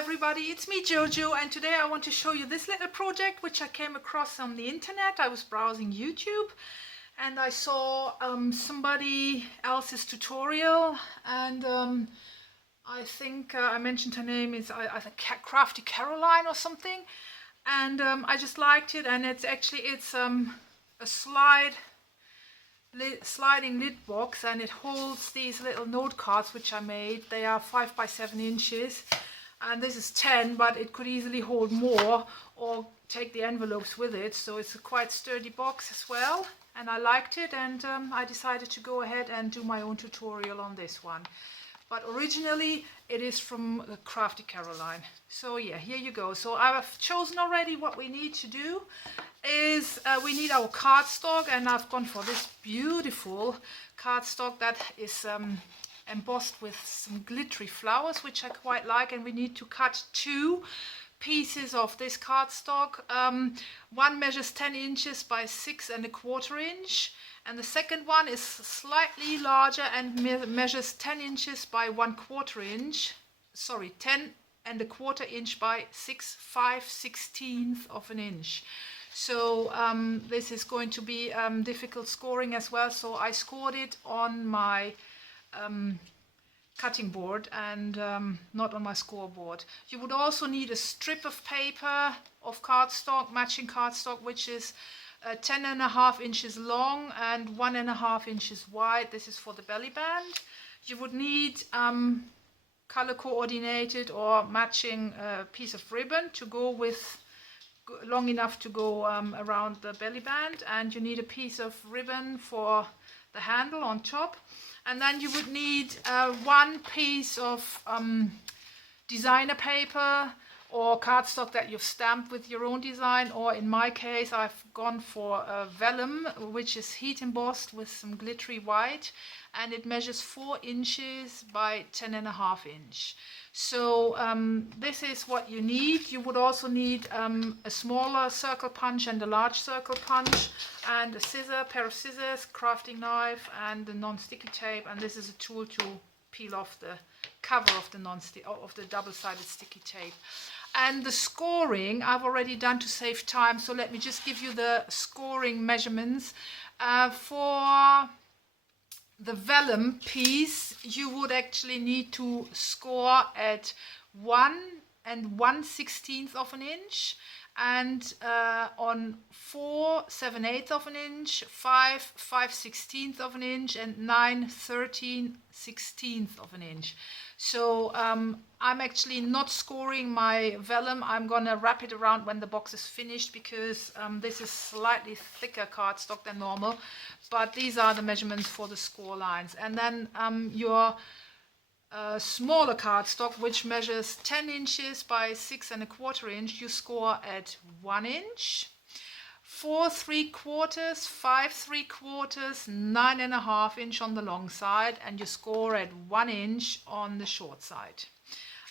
everybody, it's me Jojo, and today I want to show you this little project which I came across on the internet. I was browsing YouTube and I saw somebody else's tutorial, and I think I mentioned her name is I think Crafty Caroline or something, and I just liked it. And it's a sliding lid box, and it holds these little note cards which I made. They are 5 by 7 inches, and this is 10, but it could easily hold more or take the envelopes with it, so it's a quite sturdy box as well, and I liked it, and I decided to go ahead and do my own tutorial on this one. But originally it is from Crafty Caroline. So yeah, here you go. So I've chosen already what we need to do is we need our cardstock, and I've gone for this beautiful cardstock that is embossed with some glittery flowers, which I quite like. And we need to cut 2 pieces of this cardstock. One measures 10 inches by 6¼ inch, and the second one is slightly larger and measures 10 inches by 1/4 inch. Sorry, 10¼ inch by 5/16 of an inch. So this is going to be difficult scoring as well, so I scored it on my cutting board and not on my scoreboard. You would also need a strip of paper of cardstock, matching cardstock, which is 10½ inches long and 1½ inches wide. This is for the belly band. You would need color coordinated or matching piece of ribbon to go with, long enough to go around the belly band, and you need a piece of ribbon for the handle on top. And then you would need 1 piece of designer paper or cardstock that you've stamped with your own design, or in my case I've gone for vellum, which is heat embossed with some glittery white, and it measures 4 inches by 10½ inch. So this is what you need. You would also need a smaller circle punch and a large circle punch, and a pair of scissors, crafting knife, and a non-sticky tape. And this is a tool to peel off the cover of the double-sided sticky tape. And the scoring I've already done to save time, so let me just give you the scoring measurements. For the vellum piece, you would actually need to score at 1 1/16 of an inch, and on 4 7/8 of an inch, 5 5/16 of an inch, and 9 13/16 of an inch. So I'm actually not scoring my vellum. I'm gonna wrap it around when the box is finished, because this is slightly thicker cardstock than normal. But these are the measurements for the score lines. And then your smaller cardstock, which measures 10 inches by 6¼ inch, you score at 1 inch. 4 3/4, 5 3/4, 9½ inch on the long side, and you score at 1 inch on the short side.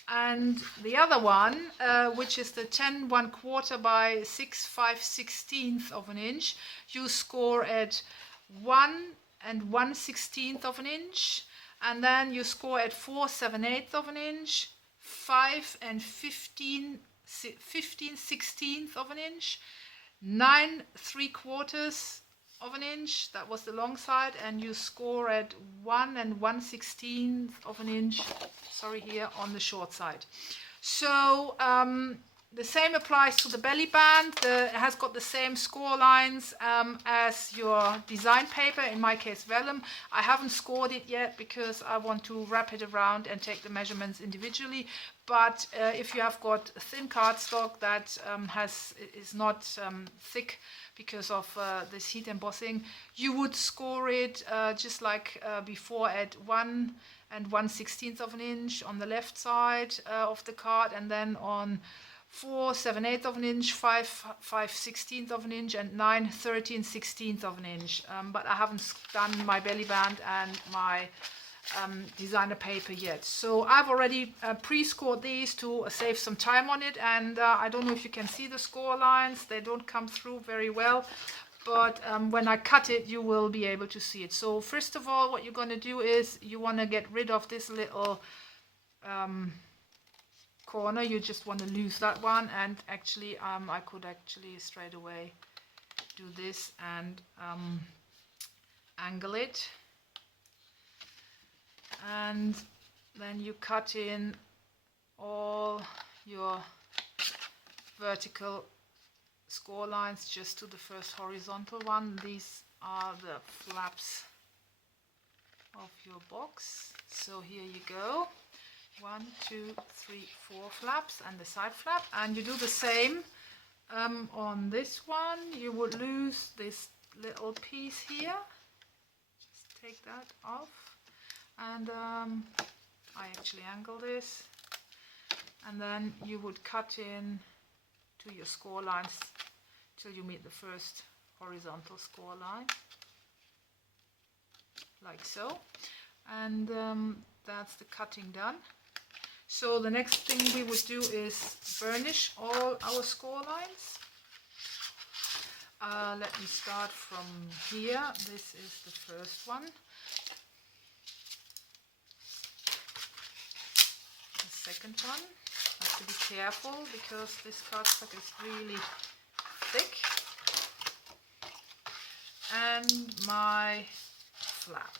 And the other one, which is the 10 1/4 by 6 5/16 of an inch, you score at 1 1/16 of an inch, and then you score at 4 7/8 of an inch, 5 15/16 of an inch, 9 3/4 of an inch, that was the long side, and you score at 1 1/16 of an inch, sorry, here on the short side. So the same applies to the belly band. It has got the same score lines as your design paper, in my case vellum. I haven't scored it yet because I want to wrap it around and take the measurements individually. But if you have got thin cardstock that is not thick because of this heat embossing, you would score it just like before at 1 1/16 of an inch on the left side of the card, and then on 4 7/8 of an inch, 5 5/16 of an inch, and 9 13/16 of an inch. But I haven't done my belly band and my designer paper yet. So I've already pre-scored these to save some time on it, and I don't know if you can see the score lines. They don't come through very well, but when I cut it you will be able to see it. So first of all, what you're going to do is you want to get rid of this little corner, you just want to lose that one, and actually I could actually straight away do this and angle it, and then you cut in all your vertical score lines just to the first horizontal one. These are the flaps of your box. So here you go, 1, 2, 3, 4 flaps and the side flap, and you do the same on this one. You would lose this little piece here, just take that off, and I actually angle this, and then you would cut in to your score lines till you meet the first horizontal score line, like so, and that's the cutting done. So the next thing we would do is burnish all our score lines. Let me start from here. This is the first one. The second one. Have to be careful because this cardstock is really thick. And my flap.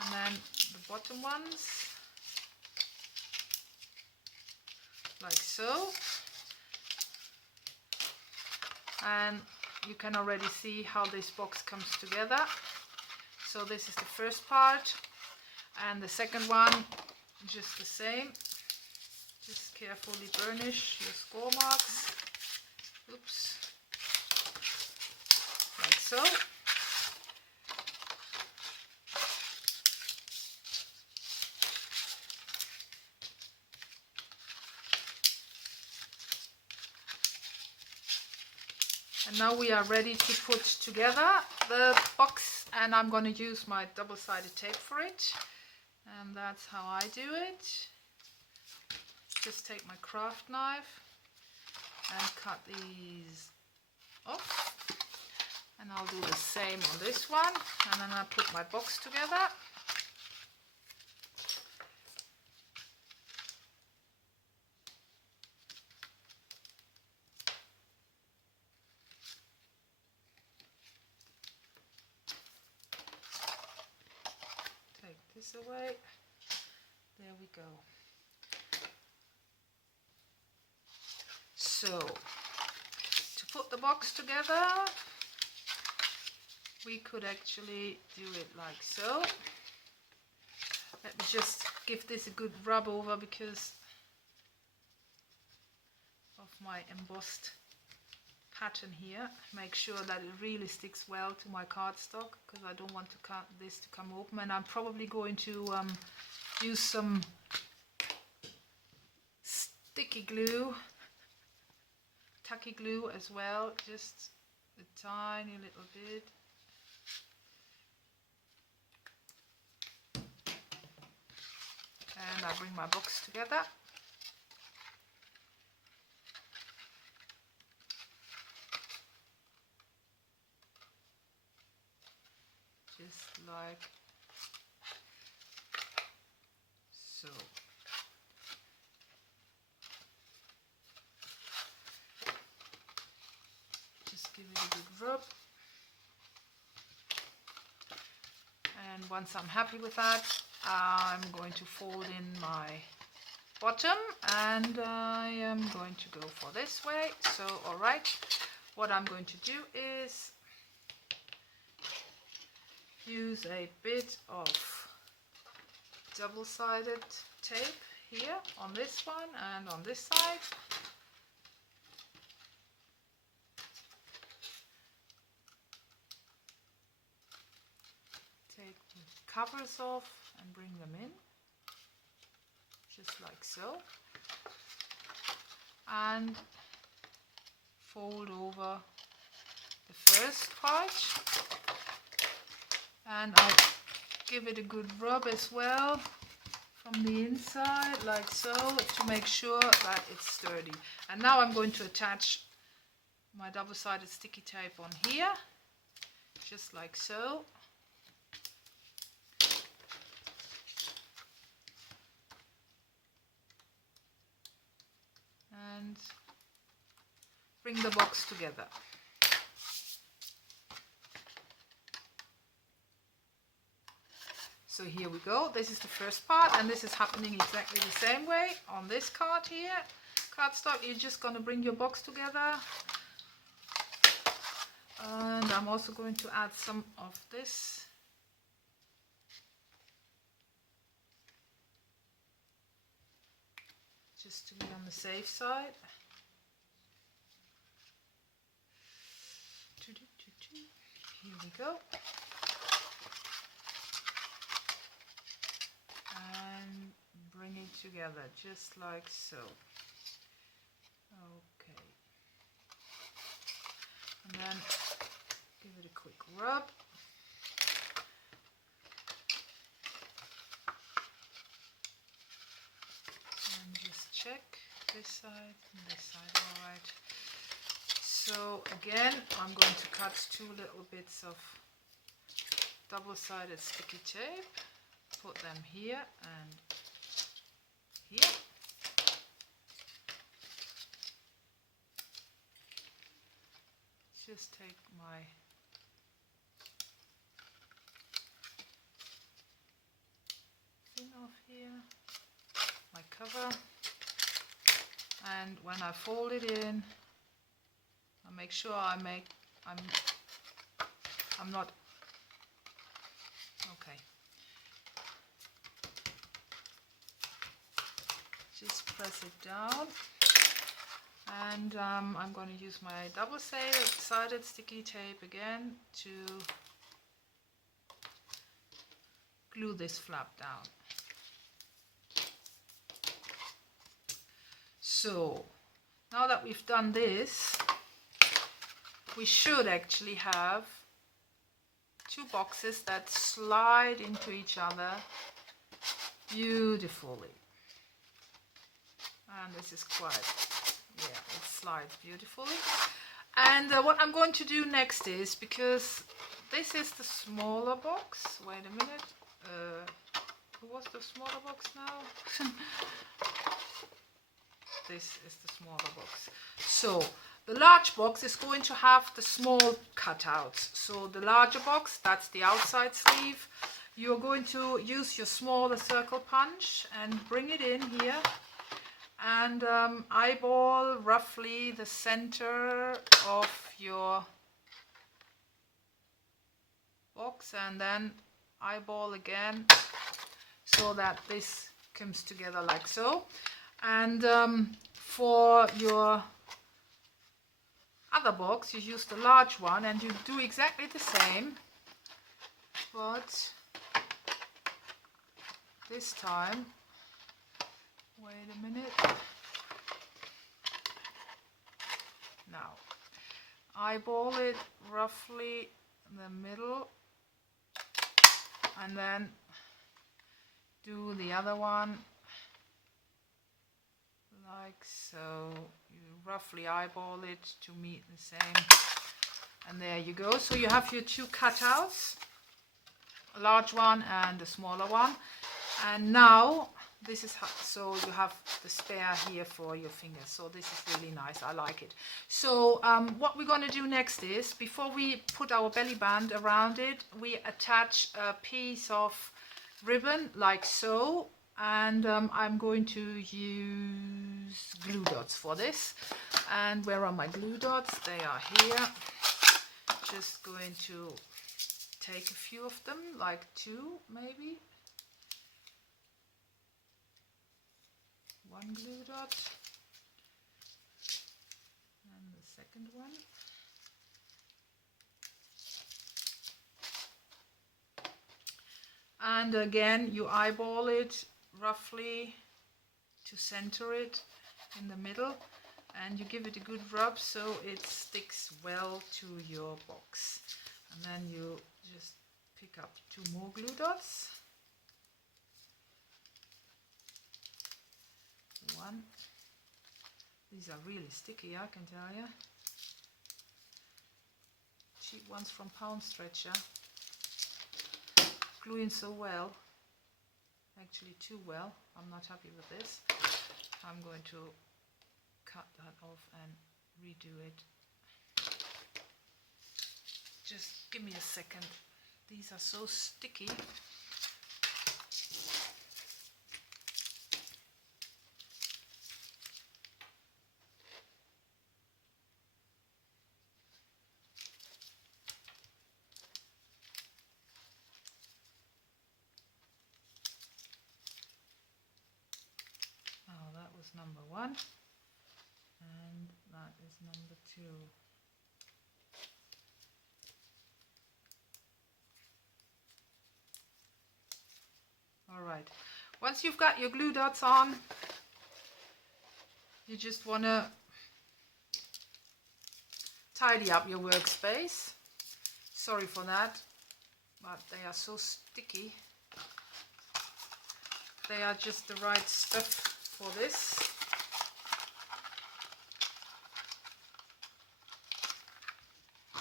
And then the bottom ones, like so. And you can already see how this box comes together. So this is the first part, and the second one just the same. Just carefully burnish your score marks. Oops. Like so. And now we are ready to put together the box, and I'm going to use my double-sided tape for it, and that's how I do it. Just take my craft knife and cut these off, and I'll do the same on this one, and then I'll put my box together. This away. There we go. So to put the box together, we could actually do it like so. Let me just give this a good rub over because of my embossed pattern here. Make sure that it really sticks well to my cardstock, because I don't want to cut this to come open, and I'm probably going to use some sticky glue, tacky glue as well, just a tiny little bit. And I bring my box together. Just like so. Just give it a good rub. And once I'm happy with that, I'm going to fold in my bottom, and I am going to go for this way. So, alright, what I'm going to do is use a bit of double-sided tape here on this one and on this side. Take the covers off and bring them in, just like so, and fold over the first part, and I'll give it a good rub as well from the inside, like so, to make sure that it's sturdy. And now I'm going to attach my double-sided sticky tape on here, just like so. and bring the box together. So here we go, this is the first part, and this is happening exactly the same way on this card here. Cardstock, you're just going to bring your box together. And I'm also going to add some of this. Just to be on the safe side. Here we go. And bring it together just like so. Okay. And then give it a quick rub. And just check this side and this side. All right. So again, I'm going to cut 2 little bits of double-sided sticky tape. Put them here and here. Just take my thin off here, my cover, and when I fold it in, I make sure I'm not okay. Just press it down, and I'm going to use my double-sided sticky tape again to glue this flap down. So now that we've done this, we should actually have 2 boxes that slide into each other beautifully. And this is quite, yeah, it slides beautifully. And what I'm going to do next is, because this is the smaller box, wait a minute, who was the smaller box now? This is the smaller box. So the large box is going to have the small cutouts. So the larger box, that's the outside sleeve. You're going to use your smaller circle punch and bring it in here. And eyeball roughly the center of your box, and then eyeball again so that this comes together like so. And for your other box you use the large one and you do exactly the same, but this time, wait a minute, now eyeball it roughly in the middle and then do the other one like so. You roughly eyeball it to meet the same, and there you go. So you have your 2 cutouts, a large one and a smaller one. And now this is how, so you have the spare here for your fingers. So this is really nice, I like it. So what we're going to do next is, before we put our belly band around it, we attach a piece of ribbon like so. And I'm going to use glue dots for this. And where are my glue dots? They are here. Just going to take a few of them, like 2 maybe. 1 glue dot. And the second one. And again, you eyeball it roughly to center it in the middle, and you give it a good rub so it sticks well to your box. And then you just pick up 2 more glue dots. 1. These are really sticky, I can tell you. Cheap ones from Pound Stretcher. Gluing so well, actually too well. I'm not happy with this. I'm going to cut that off and redo it. Just give me a second. These are so sticky. Oh, that was number 1, and that is number 2. Alright, once you've got your glue dots on, you just want to tidy up your workspace. Sorry for that, but they are so sticky. They are just the right stuff for this.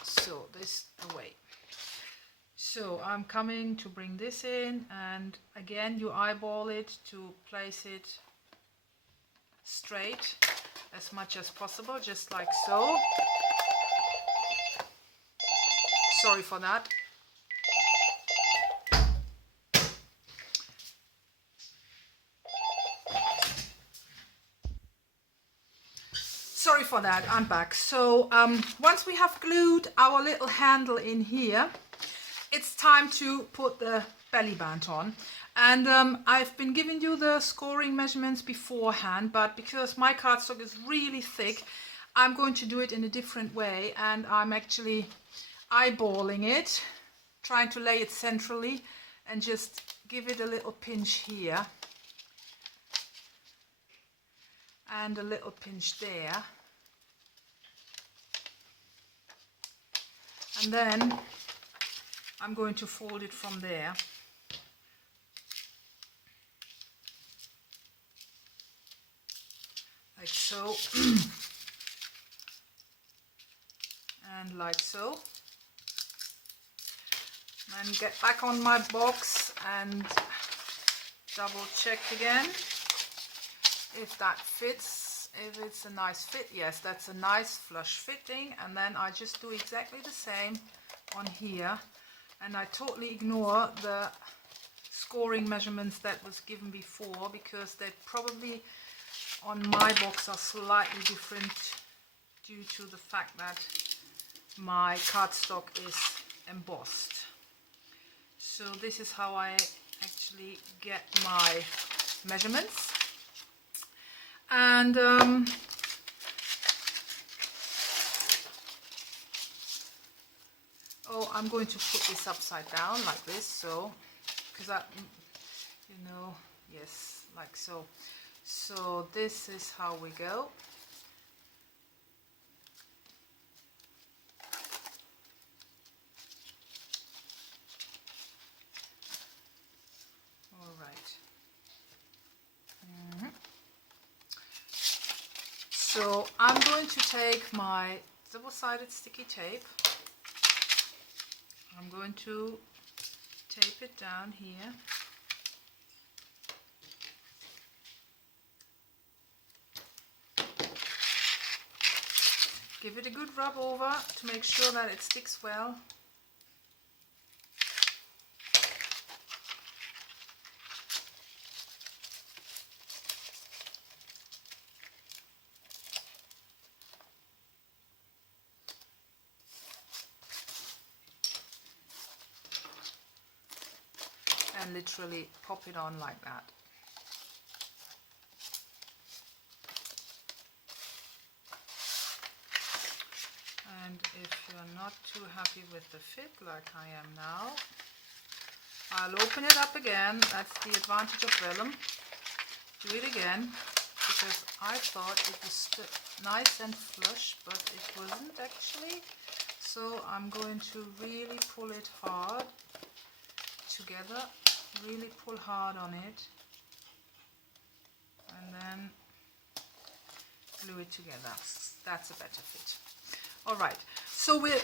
So this away. So I'm coming to bring this in, and again you eyeball it to place it straight as much as possible, just like so. Sorry for that. Sorry for that, I'm back. So once we have glued our little handle in here, it's time to put the belly band on. And I've been giving you the scoring measurements beforehand, but because my cardstock is really thick, I'm going to do it in a different way, and I'm actually eyeballing it, trying to lay it centrally and just give it a little pinch here and a little pinch there, and then I'm going to fold it from there. Like so. And like so. And get back on my box and double check again if that fits, if it's a nice fit. Yes, that's a nice flush fitting. And then I just do exactly the same on here, and I totally ignore the scoring measurements that was given before, because they probably on my box are slightly different due to the fact that my cardstock is embossed. So this is how I actually get my measurements. And oh, I'm going to put this upside down like this, so because I, you know, yes, like so. So this is how we go. All right. So I'm going to take my double-sided sticky tape. I'm going to tape it down here. Give it a good rub over to make sure that it sticks well. And literally pop it on like that. And if you're not too happy with the fit, like I am now, I'll open it up again. That's the advantage of vellum. Do it again, because I thought it was nice and flush, but it wasn't actually. So I'm going to really pull it hard together, really pull hard on it, and then glue it together. That's a better fit. All right, so we're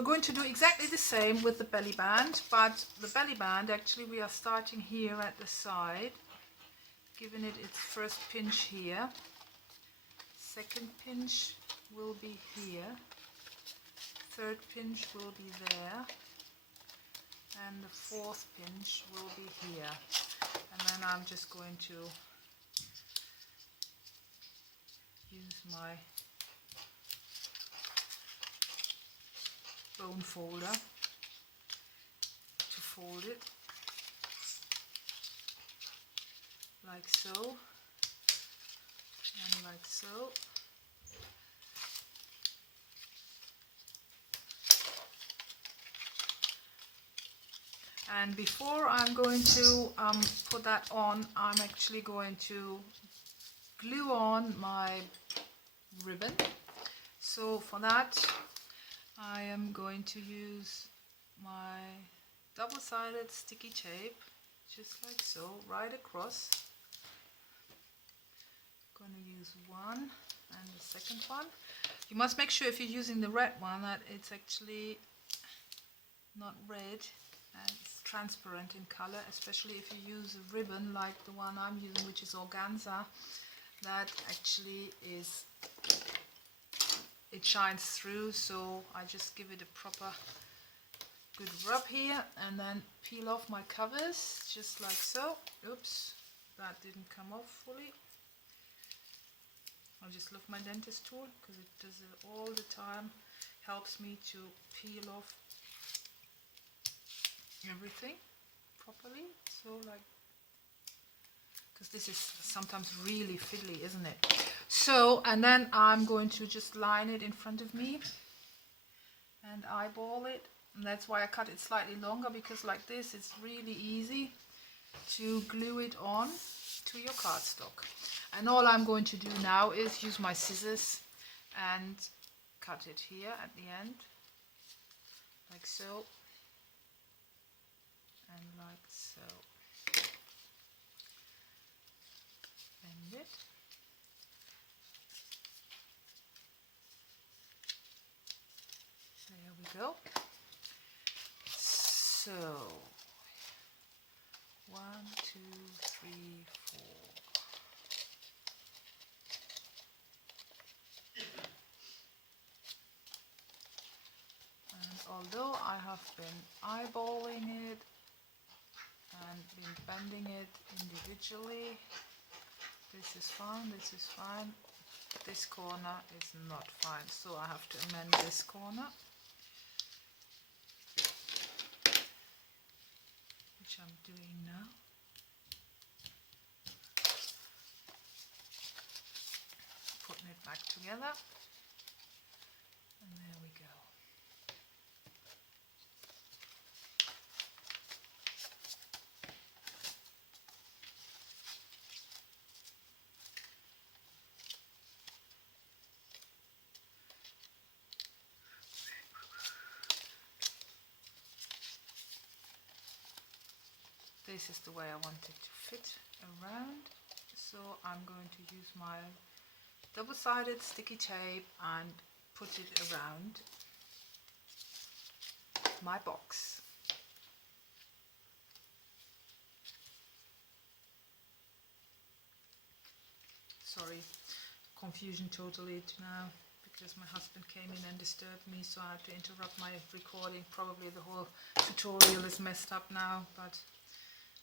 going to do exactly the same with the belly band, but the belly band, actually we are starting here at the side, giving it its first pinch here, second pinch will be here, third pinch will be there, and the fourth pinch will be here. And then I'm just going to use my bone folder to fold it like so and like so. And before I'm going to put that on, I'm actually going to glue on my ribbon. So for that I am going to use my double-sided sticky tape, just like so, right across. I'm going to use one and the second one. You must make sure if you're using the red one that it's actually not red and it's transparent in color, especially if you use a ribbon like the one I'm using, which is organza, that actually is, it shines through. So I just give it a proper good rub here and then peel off my covers just like so. Oops, that didn't come off fully. I just love my dentist tool because it does it all the time, helps me to peel off everything properly. So like, because this is sometimes really fiddly, isn't it? So, and then I'm going to just line it in front of me and eyeball it, and that's why I cut it slightly longer, because like this it's really easy to glue it on to your cardstock. And all I'm going to do now is use my scissors and cut it here at the end like so and like so. Bend it. There we go. So 1, 2, 3, 4. And although I have been eyeballing it and been bending it individually, this is fine, this is fine. This corner is not fine, so I have to amend this corner, which I'm doing now. Putting it back together, and there we go. This is the way I want it to fit around, so I'm going to use my double-sided sticky tape and put it around my box. Sorry, confusion totally now, because my husband came in and disturbed me, so I had to interrupt my recording. Probably the whole tutorial is messed up now, but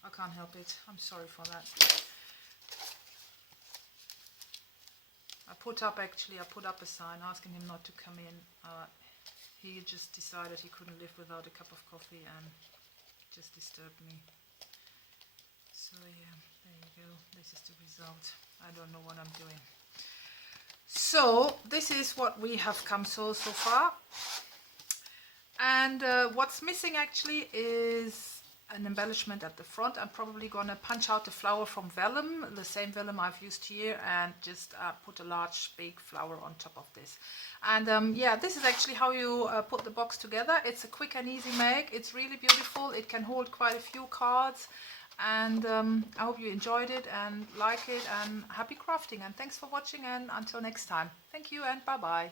I can't help it. I'm sorry for that. I put up a sign asking him not to come in. He just decided he couldn't live without a cup of coffee and just disturbed me. So yeah, there you go. This is the result. I don't know what I'm doing. So this is what we have come so far. And what's missing actually is an embellishment at the front. I'm probably gonna punch out the flower from vellum, the same vellum I've used here, and just put a large big flower on top of this. And yeah, this is actually how you put the box together. It's a quick and easy make. It's really beautiful. It can hold quite a few cards, and I hope you enjoyed it and like it, and happy crafting, and thanks for watching, and until next time. Thank you and bye bye.